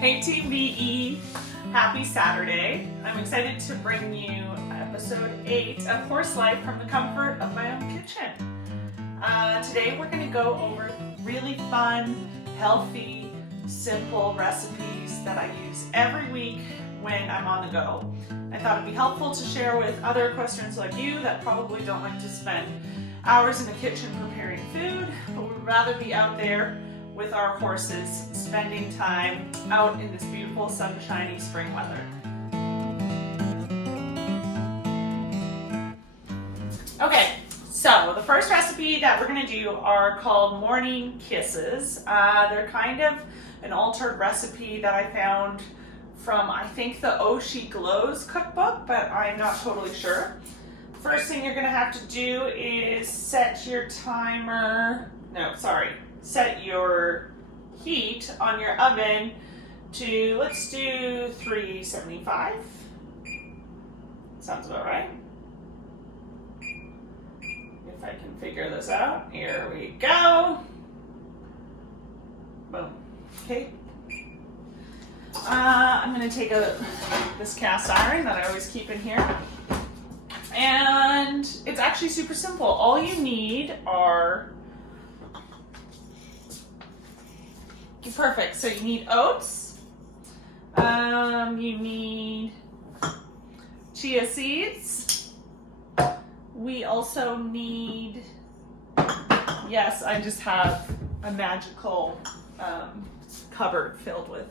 Hey Team BE, happy Saturday. I'm excited to bring you episode 8 of Horse Life from the comfort of my own kitchen. Today we're going to go over really fun, healthy, simple recipes that I use every week when I'm on the go. I thought it'd be helpful to share with other equestrians like you that probably don't like to spend hours in the kitchen preparing food, but would rather be out there with our horses, spending time out in this beautiful sunshiny spring weather. Okay, so the first recipe that we're going to do are called morning kisses. They're kind of an altered recipe that I found from, I think, the Oh She Glows cookbook, but I'm not totally sure. First thing you're going to have to do is set your heat on your oven to, let's do 375. Sounds about right. If I can figure this out. Here we go. Boom. Okay. I'm going to take this cast iron that I always keep in here. And it's actually super simple. All you need are... Perfect. So you need oats. You need chia seeds. We also need... Yes, I just have a magical cupboard filled with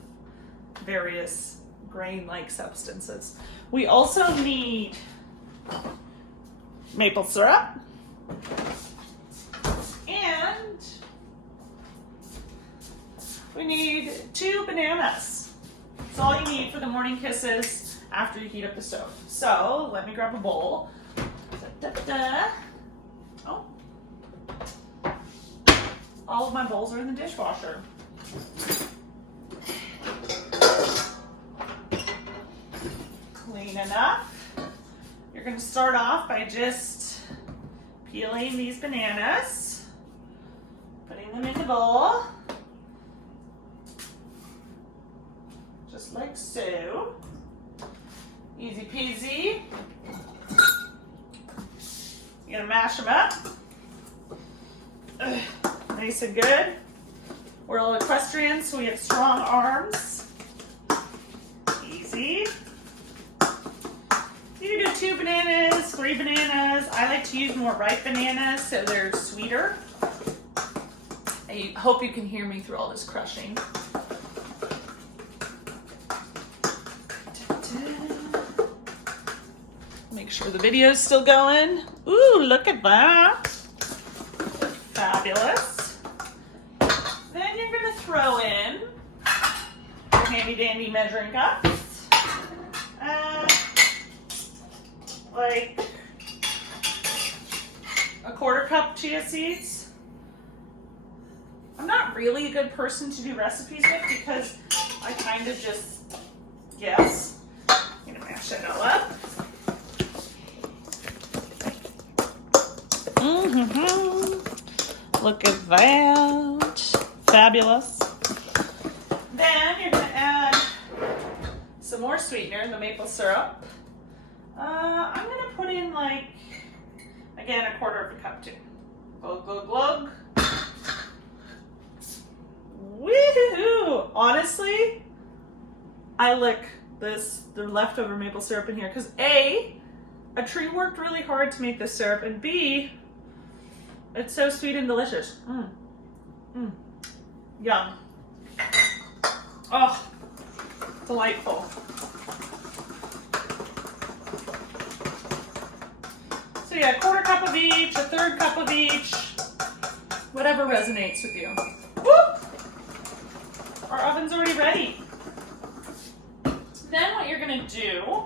various grain-like substances. We also need maple syrup and we need 2 bananas. That's all you need for the morning kisses after you heat up the stove. So let me grab a bowl. Oh, all of my bowls are in the dishwasher. Clean enough. You're going to start off by just peeling these bananas, putting them in the bowl, just like so. Easy peasy. You're going to mash them up. Nice and good. We're all equestrians, so we have strong arms. Easy. You can do 2 bananas, 3 bananas. I like to use more ripe bananas so they're sweeter. I hope you can hear me through all this crushing. Make sure the video's still going. Ooh, look at that. Fabulous. Then you're going to throw in your handy dandy measuring cup. Like a 1/4 cup chia seeds. I'm not really a good person to do recipes with because I kind of just guess. I'm gonna mash it all up. Look at that. Fabulous. Then you're gonna add some more sweetener, the maple syrup. I'm going to put in, like, again, 1/4 cup too. Glug, glug, glug. Woohoo! Honestly, I lick the leftover maple syrup in here because A, a tree worked really hard to make this syrup, and B, it's so sweet and delicious. Yum. Oh, delightful. So yeah, 1/4 cup of each, a 1/3 cup of each, whatever resonates with you. Woo! Our oven's already ready. Then what you're gonna do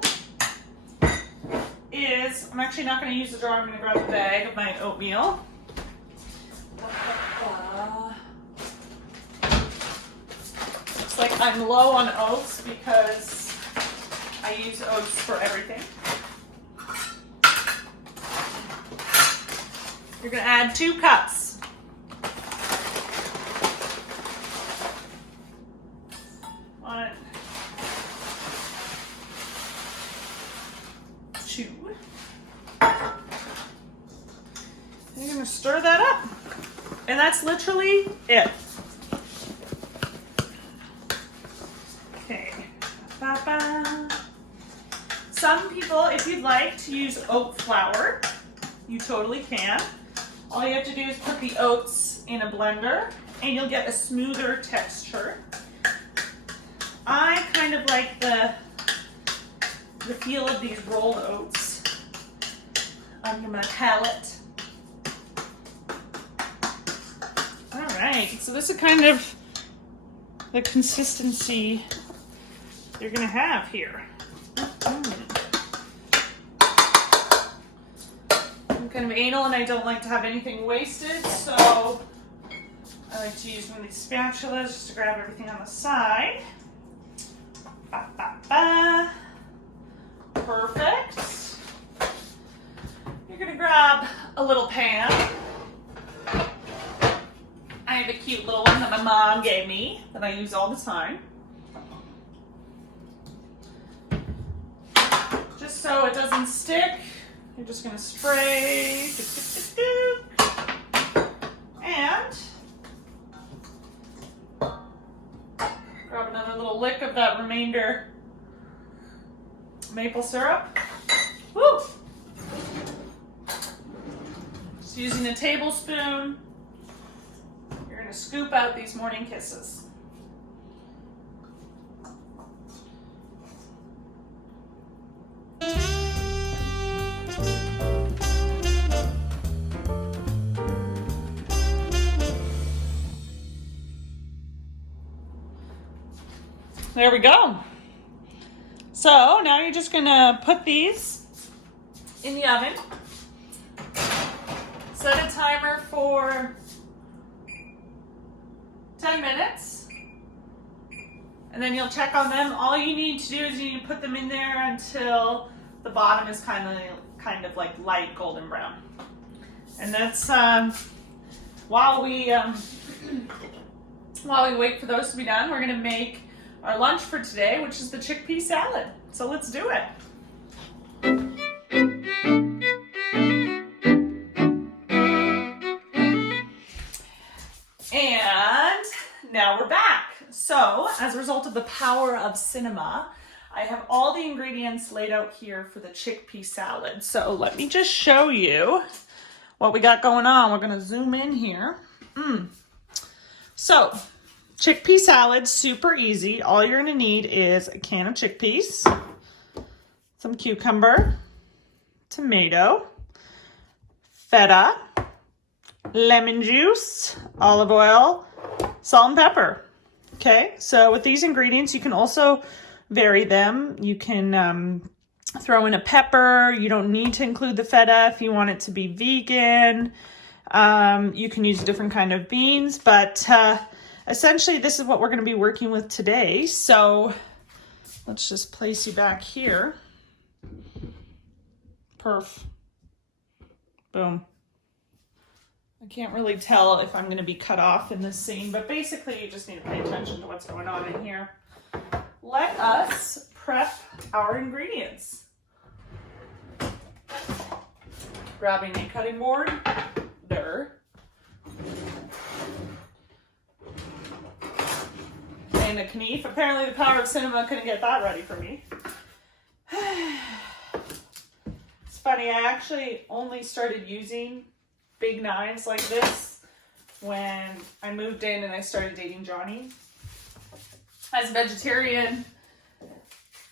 is, I'm actually not gonna use the jar, I'm gonna grab a bag of my oatmeal. Looks like I'm low on oats because I use oats for everything. You're going to add 2 cups. gonna stir that up. And that's literally it. Okay. Ba-ba. Some people, if you'd like to use oat flour, you totally can. All you have to do is put the oats in a blender and you'll get a smoother texture. I kind of like the feel of these rolled oats under my palate. All right, so this is kind of the consistency you're gonna have here. I'm kind of anal and I don't like to have anything wasted, so I like to use one of these spatulas just to grab everything on the side. Ba, ba, ba. Perfect. You're gonna grab a little pan. I have a cute little one that my mom gave me that I use all the time. Just so it doesn't stick, you're just gonna spray. And grab another little lick of that remainder maple syrup. Woo! Just using a tablespoon, you're going to scoop out these morning kisses. There we go. So now you're just gonna put these in the oven. Set a timer for 10 minutes. And then you'll check on them. All you need to do is you need to put them in there until the bottom is kind of like light golden brown. And that's while we wait for those to be done, we're gonna make our lunch for today, which is the chickpea salad. So let's do it. And now we're back. So as a result of the power of cinema, I have all the ingredients laid out here for the chickpea salad. So let me just show you what we got going on. We're gonna zoom in here. So, chickpea salad, super easy. All you're gonna need is a can of chickpeas, some cucumber, tomato, feta, lemon juice, olive oil, salt and pepper. Okay, so with these ingredients, you can also vary them. You can throw in a pepper. You don't need to include the feta if you want it to be vegan. You can use a different kind of beans, but essentially, this is what we're going to be working with today. So let's just place you back here. Perf. Boom. I can't really tell if I'm going to be cut off in this scene, but basically you just need to pay attention to what's going on in here. Let us prep our ingredients. Grabbing a cutting board. There. And a knife. Apparently the power of cinema couldn't get that ready for me. It's funny, I actually only started using big knives like this when I moved in and I started dating Johnny. As a vegetarian,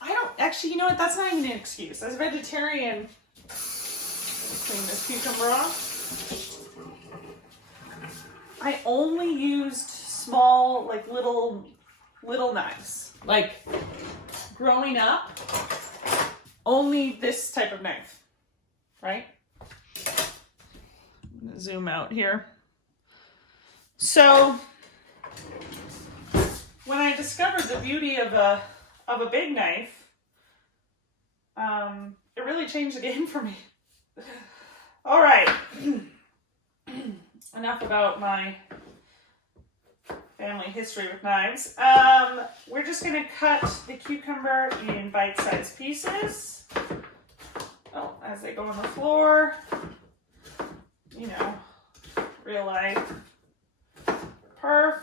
I don't actually, you know what, that's not even an excuse. As a vegetarian, let's clean this cucumber off. I only used small, like little knives. Like growing up, only this type of knife, right? I'm gonna zoom out here. So when I discovered the beauty of a big knife, it really changed the game for me. All right. Enough about my family history with knives. We're just gonna cut the cucumber in bite-sized pieces. Oh, as they go on the floor, you know, real life. Perf.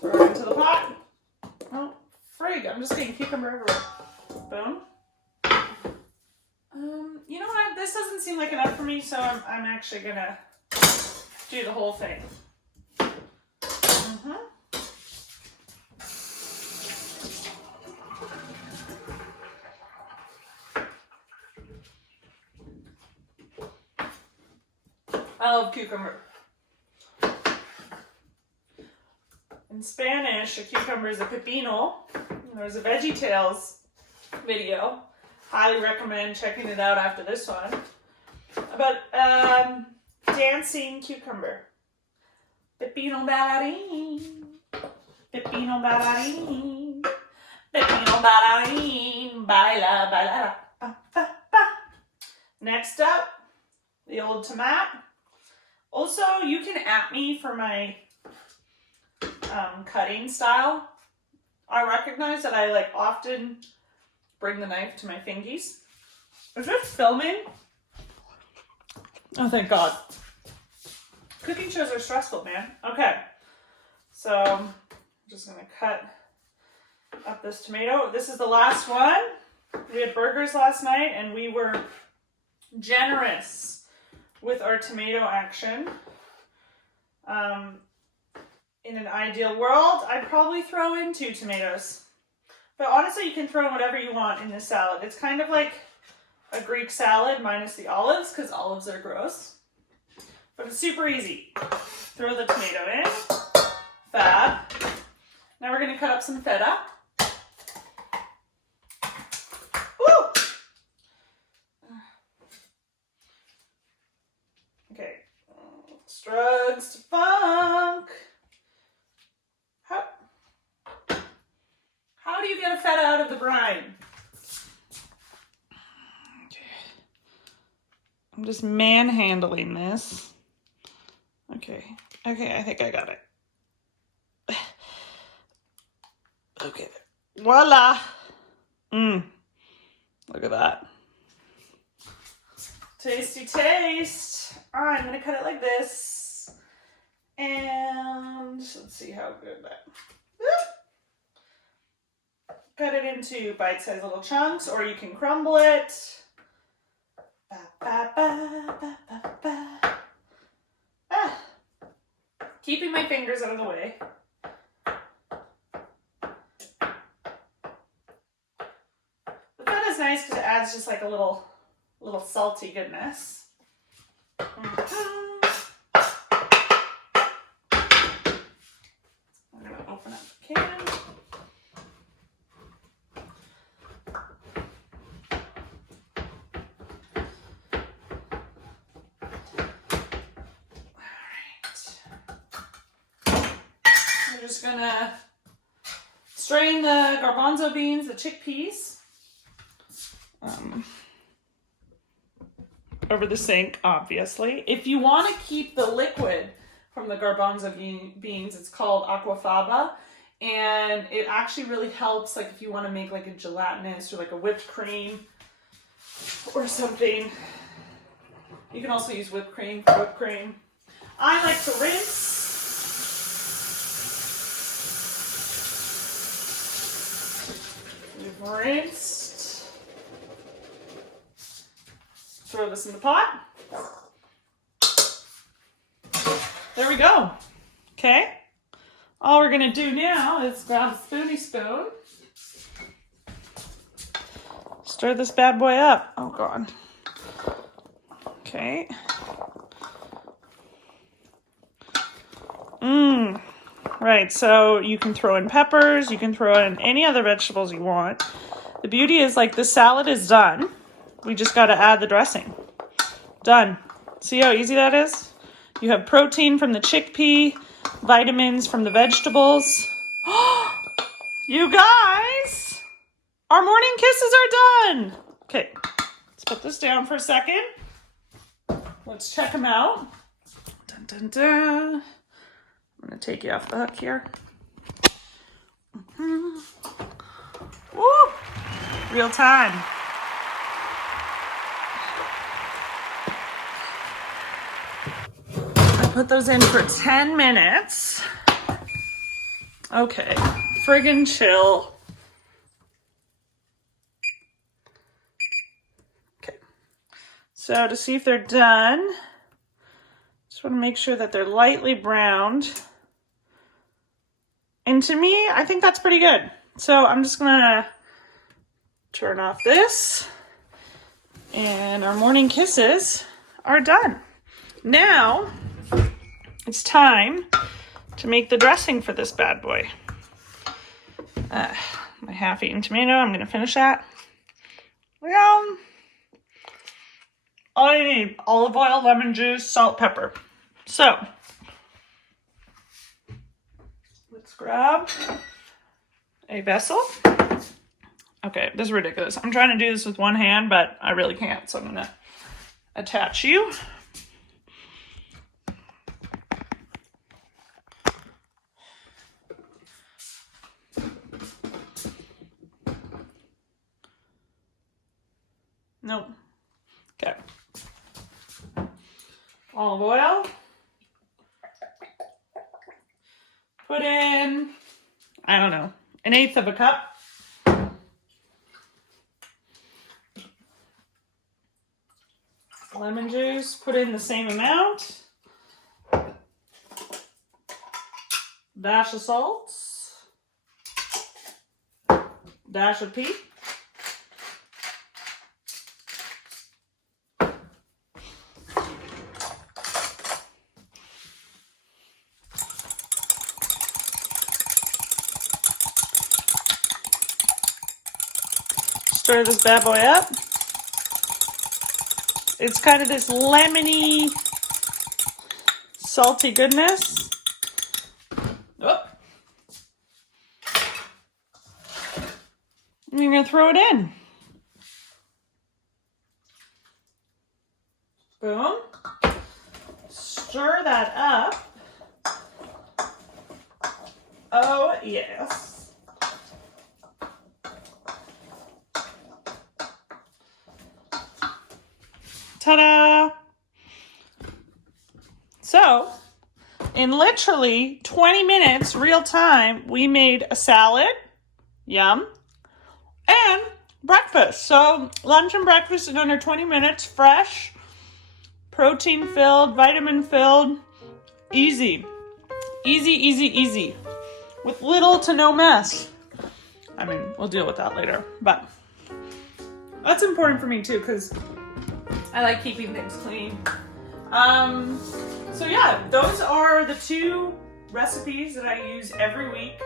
Throw it into the pot. Oh, frig, I'm just getting cucumber everywhere. Boom. You know what? This doesn't seem like enough for me, so I'm actually gonna do the whole thing. I love cucumber. In Spanish, a cucumber is a pepino. There's a VeggieTales video. Highly recommend checking it out after this one. About dancing cucumber. Pepino bailarín. Pepino bailarín. Pepino bailarín. Baila, baila. Ba, ba, ba. Next up, the old tomato. Also, you can at me for my cutting style. I recognize that I often bring the knife to my fingies. Is this filming? Oh, thank God. Cooking shows are stressful, man. Okay, so I'm just gonna cut up this tomato. This is the last one. We had burgers last night and we were generous with our tomato action. In an ideal world, I'd probably throw in 2 tomatoes. But honestly, you can throw in whatever you want in this salad. It's kind of like a Greek salad minus the olives, because olives are gross. But it's super easy. Throw the tomato in. Fab. Now we're going to cut up some feta. Woo! Okay. Strugs to funk. How do you get a feta out of the brine? Okay. I'm just manhandling this. Okay. Okay, I think I got it. Okay. Voila. Look at that. Tasty taste. All right, I'm going to cut it like this. And let's see how good that. Cut it into bite-sized little chunks, or you can crumble it. Ba, ba, ba, ba, ba, ba. Ah. Keeping my fingers out of the way. The feta is nice because it adds just like a little salty goodness. I'm gonna open up the can. Just gonna strain the garbanzo beans, the chickpeas, over the sink, obviously. If you want to keep the liquid from the garbanzo beans, it's called Aquafaba, and it actually really helps, like if you want to make like a gelatinous or like a whipped cream or something. You can also use whipped cream for whipped cream. I like to rinse. We've rinsed. Throw this in the pot. There we go. Okay. All we're going to do now is grab a spoony spoon. Stir this bad boy up. Oh, God. Okay. Right, so you can throw in peppers, you can throw in any other vegetables you want. The beauty is, like, the salad is done. We just got to add the dressing. Done. See how easy that is? You have protein from the chickpea, vitamins from the vegetables. You guys, our morning kisses are done. Okay, let's put this down for a second. Let's check them out. Dun, dun, dun. I'm going to take you off the hook here. Woo! Real time. Put those in for 10 minutes. Okay, friggin' chill. Okay, so to see if they're done, just want to make sure that they're lightly browned. And to me, I think that's pretty good. So I'm just gonna turn off this, and our morning kisses are done. Now, it's time to make the dressing for this bad boy. My half-eaten tomato, I'm gonna finish that. Well, all I need, olive oil, lemon juice, salt, pepper. So, let's grab a vessel. Okay, this is ridiculous. I'm trying to do this with one hand, but I really can't, so I'm gonna attach you. Nope. Okay. Olive oil. Put in, I don't know, 1/8 of a cup. Lemon juice, put in the same amount. Dash of salt. Dash of pea. Stir this bad boy up. It's kind of this lemony, salty goodness. Oh. And you're going to throw it in. Boom. Stir that up. Oh, yes. Ta-da! So, in literally 20 minutes, real time, we made a salad, yum, and breakfast. So, lunch and breakfast in under 20 minutes, fresh, protein-filled, vitamin-filled, easy. Easy, easy, easy. With little to no mess. I mean, we'll deal with that later, but that's important for me too, because I like keeping things clean. So yeah, those are the 2 recipes that I use every week,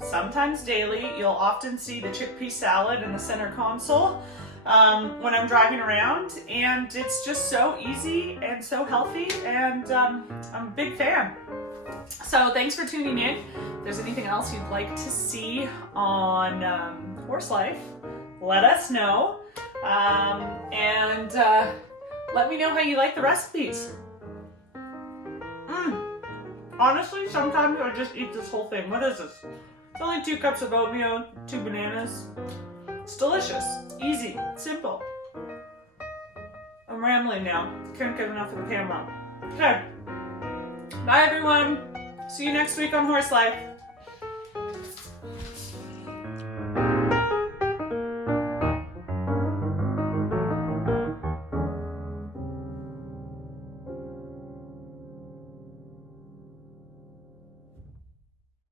sometimes daily. You'll often see the chickpea salad in the center console when I'm driving around, and it's just so easy and so healthy, and I'm a big fan. So thanks for tuning in. If there's anything else you'd like to see on Horse Life, let us know. Let me know how you like the recipes. Honestly, sometimes I just eat this whole thing. What is this? It's only 2 cups of oatmeal, 2 bananas. It's delicious, easy, simple. I'm rambling now. Can't get enough of the camera. Okay. Bye everyone. See you next week on Horse Life.